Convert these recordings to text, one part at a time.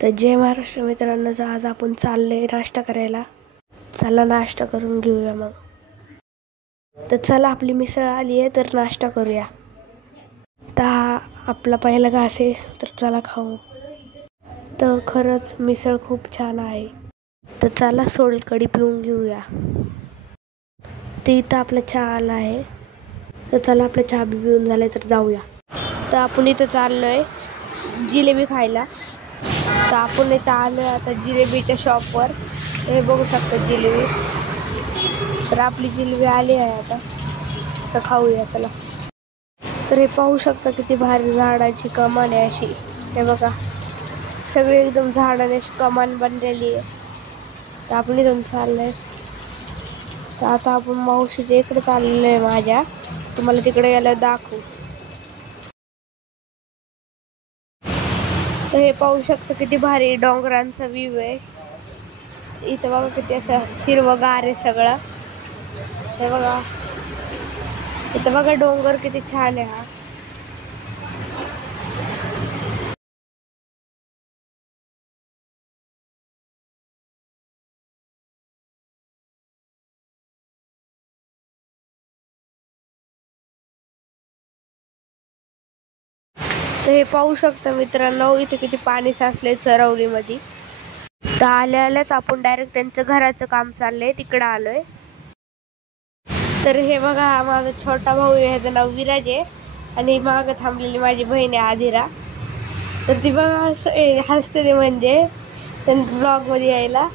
तर जय महाराष्ट्र मित्रांनो, आज आपण चाललोय नाश्ता करायला. चला नाश्ता करून घेऊया मग. तर चला, आपली मिसळ आली आहे तर नाश्ता करूया. तर हा आपला पहिला घास आहे, तर चला खाऊ. तर खरंच मिसळ खूप छान आहे. तर चला सोलकढी पिऊन घेऊया. तर इथं आपला चहा आला आहे, तर चला आपला चहा बी पिऊन झालाय तर जाऊया. तर आपण इथं चाललोय जिलेबी खायला. तर आपण इथं आलो आता जिलेबीच्या शॉपवर. हे बघू शकता जिलेबी. तर आपली जिलेबी आली आहे आता, तर खाऊया चला. तर हे पाहू शकता किती भारी झाडाची कमान आहे अशी. हे बघा, सगळे एकदम झाडाने अशी कमान बनलेली आहे. तर आपण इथून चाललोय. तर आता आपण मावशीच्या इकडे चाललेलो आहे माझ्या. तुम्हाला तिकडे गेल्या दाखवू. तर हे पाहू शकता किती भारी डोंगरांचा व्ह्यू आहे. इथं बघा किती असं हिरवंगार आहे सगळं. हे बघा, इथं बघा डोंगर किती छान आहे हा. तर हे पाहू शकता मित्रांनो, इथे किती पाणी साचलंय चरवलीमध्ये. तर आल्याच आपण डायरेक्ट त्यांचं घराचं काम चाललंय तिकडं आलोय. तर हे बघा, हा माझा छोटा भाऊ आहे, ह्याचं नाव विराज आहे. आणि मागं थांबलेली माझी बहीण आहे आधिरा. तर ती बघा हसते ते, म्हणजे त्यांच्या ब्लॉगमध्ये यायला.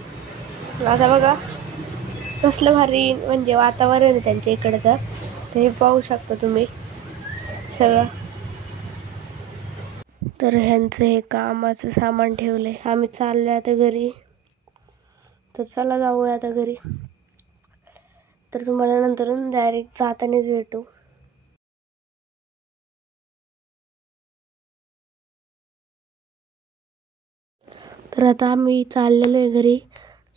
आता बघा कसलं भारी म्हणजे वातावरण आहे त्यांच्या इकडचं. तर हे पाहू शकता तुम्ही सगळं. तर ह्यांचं हे कामाचं सामान ठेवलंय. आम्ही चाललोय आता घरी. तर चला जाऊया आता घरी. तर तुम्हाला नंतर डायरेक्ट जातानाच भेटू. तर आता आम्ही चाललेलो आहे घरी.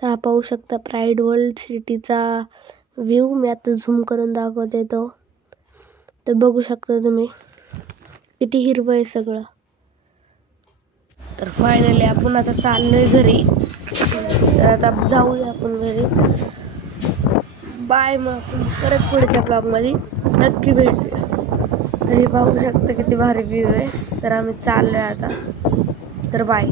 तर पाहू शकता प्राईड वर्ल्ड सिटीचा व्ह्यू. मी आता झूम करून दाखवते तो. तर बघू शकता तुम्ही किती हिरवं आहे सगळं. तर फायनली आपण आता चाललोय घरी. तर आता जाऊया आपण घरी. बाय. मग आपण परत पुढच्या ब्लॉगमध्ये नक्की भेटूया. तर हे पाहू शकता किती भारी व्ह्यू आहे. तर आम्ही चाललोय आता. तर बाय.